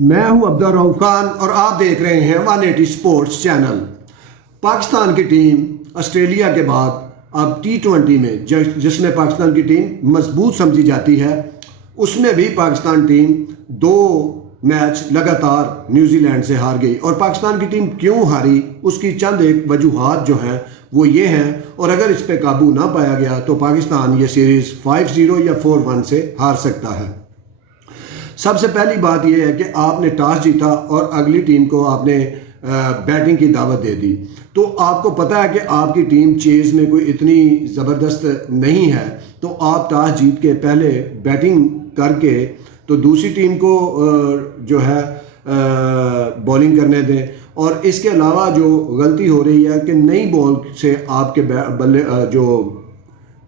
मैं हूं अब्दुल रऊफ खान और आप देख रहे हैं 180 स्पोर्ट्स चैनल। पाकिस्तान की टीम ऑस्ट्रेलिया के बाद अब T20 में जिसमें पाकिस्तान की टीम मजबूत समझी जाती है, उसमें भी पाकिस्तान टीम 2 मैच लगातार न्यूजीलैंड से हार गई। और पाकिस्तान की टीम क्यों हारी, उसकी चंद एक वजूहात जो हैं वो ये हैं, और अगर इस पर काबू ना पाया गया तो पाकिस्तान ये सीरीज़ 5-0 या 4-1 से हार सकता है। सबसे पहली बात यह है कि आपने टॉस जीता और अगली टीम को आपने बैटिंग की दावत दे दी, तो आपको पता है कि आपकी टीम चेज़ में कोई इतनी ज़बरदस्त नहीं है, तो आप टॉस जीत के पहले बैटिंग करके तो दूसरी टीम को जो है बॉलिंग करने दें। और इसके अलावा जो गलती हो रही है कि नई बॉल से आपके बल्ले जो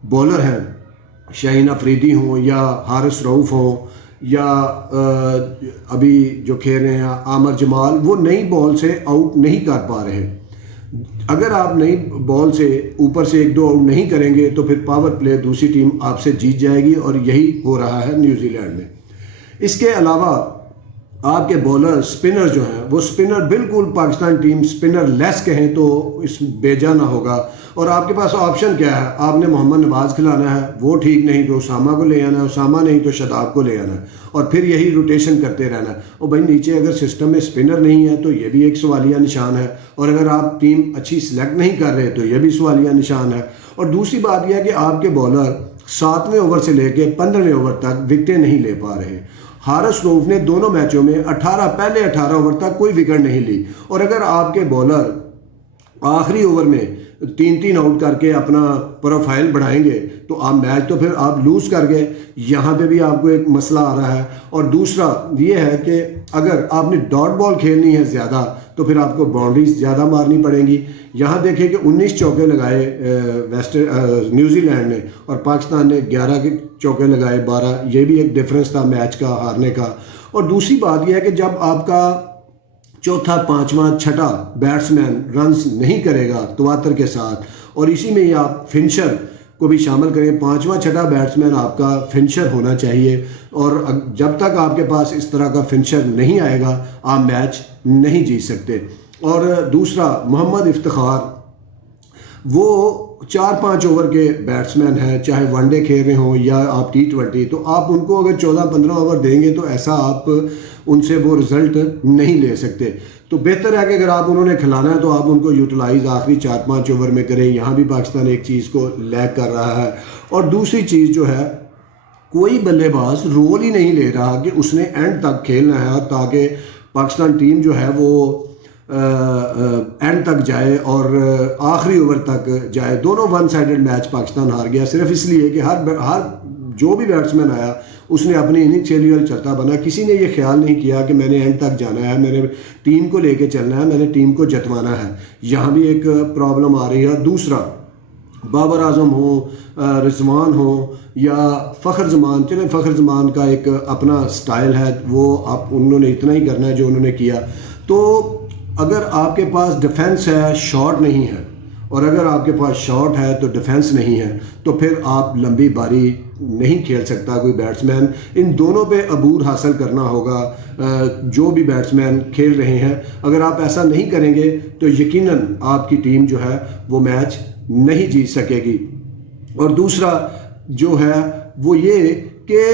बॉलर हैं, शाहीन अफरीदी हों या हारिस रऊफ हों या अभी जो खेल रहे हैं आमर जमाल, वो नई बॉल से आउट नहीं कर पा रहे। अगर आप नई बॉल से ऊपर से 1-2 आउट नहीं करेंगे तो फिर पावर प्ले दूसरी टीम आपसे जीत जाएगी, और यही हो रहा है न्यूजीलैंड में। इसके अलावा आपके बॉलर स्पिनर जो हैं, वो स्पिनर बिल्कुल पाकिस्तान टीम स्पिनर लेस कहें तो इस बेजा ना होगा। और आपके पास ऑप्शन क्या है, आपने मोहम्मद नवाज खिलाना है, वो ठीक नहीं तो उसामा को ले आना है, उसामा नहीं तो शदाब को ले आना है, और फिर यही रोटेशन करते रहना है। और भाई नीचे अगर सिस्टम में स्पिनर नहीं है तो ये भी एक सवालिया निशान है, और अगर आप टीम अच्छी सिलेक्ट नहीं कर रहे तो ये भी सवालिया निशान है। और दूसरी बात यह है कि आपके बॉलर 7वें ओवर से लेकर 15वें ओवर तक विकेटें नहीं ले पा रहे। हारिस रऊफ ने दोनों मैचों में पहले 18 ओवर तक कोई विकेट नहीं ली, और अगर आपके बॉलर आखिरी ओवर में 3-3 आउट करके अपना प्रोफाइल बढ़ाएंगे तो आप मैच तो फिर आप लूज़ कर गए। यहाँ पे भी आपको एक मसला आ रहा है। और दूसरा ये है कि अगर आपने डॉट बॉल खेलनी है ज़्यादा तो फिर आपको बाउंड्रीज ज़्यादा मारनी पड़ेंगी। यहाँ देखें कि 19 चौके लगाए न्यूजीलैंड ने, और पाकिस्तान ने 11 के चौके लगाए 12। ये भी एक डिफरेंस था मैच का हारने का। और दूसरी बात यह है कि जब आपका चौथा, पांचवा, छठा बैट्समैन रन्स नहीं करेगा तवातर के साथ, और इसी में ही आप फिनिशर को भी शामिल करें, पांचवा छठा बैट्समैन आपका फिनिशर होना चाहिए। और जब तक आपके पास इस तरह का फिनिशर नहीं आएगा आप मैच नहीं जीत सकते। और दूसरा, मोहम्मद इफ्तिखार वो 4-5 ओवर के बैट्समैन हैं, चाहे वनडे खेल रहे हों या आप T20, तो आप उनको अगर 14-15 ओवर देंगे तो ऐसा आप उनसे वो रिज़ल्ट नहीं ले सकते। तो बेहतर है कि अगर आप उन्होंने खिलाना है तो आप उनको यूटिलाइज़ आखिरी 4-5 ओवर में करें। यहाँ भी पाकिस्तान एक चीज़ को लैग कर रहा है। और दूसरी चीज़ जो है, कोई बल्लेबाज रोल ही नहीं ले रहा कि उसने एंड तक खेलना है, ताकि पाकिस्तान टीम जो है वो एंड तक जाए और आखिरी ओवर तक जाए। दोनों वन साइडेड मैच पाकिस्तान हार गया सिर्फ इसलिए कि हर जो भी बैट्समैन आया उसने अपनी इनिंग शेड्यूल चलता बना। किसी ने ये ख्याल नहीं किया कि मैंने एंड तक जाना है, मैंने टीम को लेके चलना है, मैंने टीम को जतवाना है। यहाँ भी एक प्रॉब्लम आ रही है। दूसरा, बाबर आजम हो, रिजवान हो या फ़खर जमान, चले फ़खर जमान का एक अपना स्टाइल है, वो आप उन्होंने इतना ही करना है जो उन्होंने किया। तो अगर आपके पास डिफेंस है, शॉट नहीं है, और अगर आपके पास शॉट है तो डिफेंस नहीं है, तो फिर आप लंबी बारी नहीं खेल सकता कोई बैट्समैन। इन दोनों पे अबूर हासिल करना होगा जो भी बैट्समैन खेल रहे हैं। अगर आप ऐसा नहीं करेंगे तो यकीनन आपकी टीम जो है वो मैच नहीं जीत सकेगी। और दूसरा जो है वो ये कि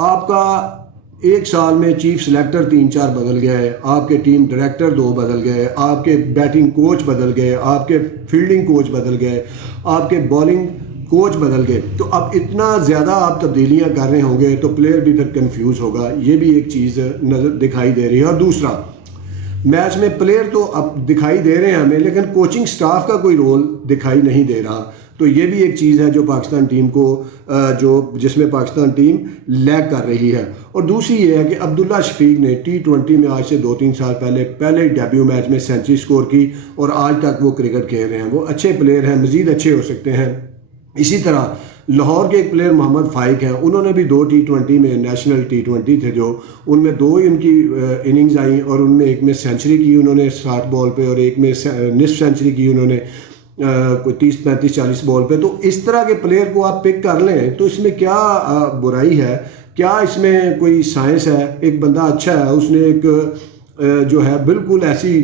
आपका एक साल में चीफ सिलेक्टर 3-4 बदल गए, आपके टीम डायरेक्टर 2 बदल गए, आपके बैटिंग कोच बदल गए, आपके फील्डिंग कोच बदल गए, आपके बॉलिंग कोच बदल गए। तो अब इतना ज़्यादा आप तब्दीलियां कर रहे होंगे तो प्लेयर भी फिर कंफ्यूज होगा। ये भी एक चीज़ नज़र दिखाई दे रही है। और दूसरा, मैच में प्लेयर तो अब दिखाई दे रहे हैं हमें, लेकिन कोचिंग स्टाफ का कोई रोल दिखाई नहीं दे रहा। तो ये भी एक चीज़ है जो पाकिस्तान टीम को जिसमें पाकिस्तान टीम लैग कर रही है। और दूसरी ये है कि अब्दुल्ला शफीक ने T20 में आज से 2-3 साल पहले डेब्यू मैच में सेंचुरी स्कोर की, और आज तक वो क्रिकेट खेल रहे हैं। वो अच्छे प्लेयर हैं, मज़ीद अच्छे हो सकते हैं। इसी तरह लाहौर के एक प्लेयर मोहम्मद फाइक हैं, उन्होंने भी 2 T20 में नेशनल T20 थे जो, उनमें 2 ही उनकी इनिंग्स आई, और उनमें एक में सेंचुरी की उन्होंने 60 बॉल पे, और एक में निस्फ सेंचुरी की उन्होंने कोई 30-35-40 बॉल पे। तो इस तरह के प्लेयर को आप पिक कर लें तो इसमें क्या बुराई है क्या इसमें कोई साइंस है? एक बंदा अच्छा है, उसने एक जो है बिल्कुल ऐसी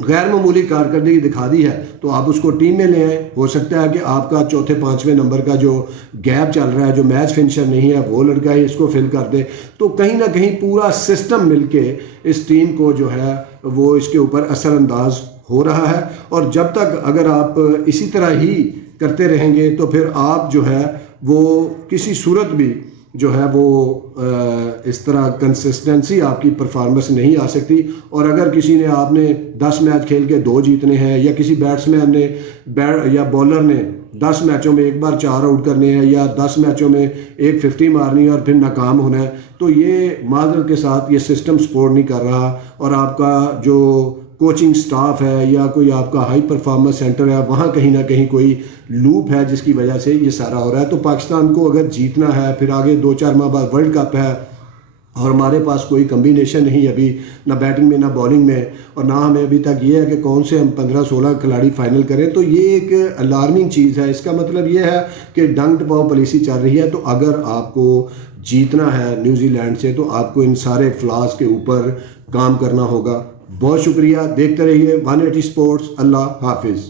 गैर मामूली कारकर्दगी दिखा दी है, तो आप उसको टीम में ले आए। हो सकता है कि आपका चौथे पांचवें नंबर का जो गैप चल रहा है, जो मैच फिनिशर नहीं है, वो लड़का ही इसको फिल कर दे। तो कहीं ना कहीं पूरा सिस्टम मिलके इस टीम को जो है वो इसके ऊपर असरअंदाज हो रहा है। और जब तक अगर आप इसी तरह ही करते रहेंगे तो फिर आप जो है वो किसी सूरत भी जो है वो इस तरह कंसिस्टेंसी आपकी परफॉर्मेंस नहीं आ सकती। और अगर किसी ने आपने 10 मैच खेल के 2 जीतने हैं, या किसी बैट्समैन ने या बॉलर ने 10 मैचों में एक बार 4 आउट करने हैं, या 10 मैचों में एक 50 मारनी है और फिर नाकाम होना है, तो ये माजरत के साथ ये सिस्टम सपोर्ट नहीं कर रहा। और आपका जो कोचिंग स्टाफ है या कोई आपका हाई परफॉर्मेंस सेंटर है, वहाँ कहीं ना कहीं कोई लूप है जिसकी वजह से ये सारा हो रहा है। तो पाकिस्तान को अगर जीतना है, फिर आगे 2-4 माह बाद वर्ल्ड कप है, और हमारे पास कोई कम्बिनेशन नहीं अभी, ना बैटिंग में ना बॉलिंग में, और ना हमें अभी तक ये है कि कौन से हम 15-16 खिलाड़ी फाइनल करें, तो ये एक अलार्मिंग चीज़ है। इसका मतलब ये है कि डंग टपाओ पॉलिसी चल रही है। तो अगर आपको जीतना है न्यूजीलैंड से, तो आपको इन सारे फ्लॉज के ऊपर काम करना होगा। बहुत शुक्रिया, देखते रहिए 180 स्पोर्ट्स। अल्लाह हाफिज़।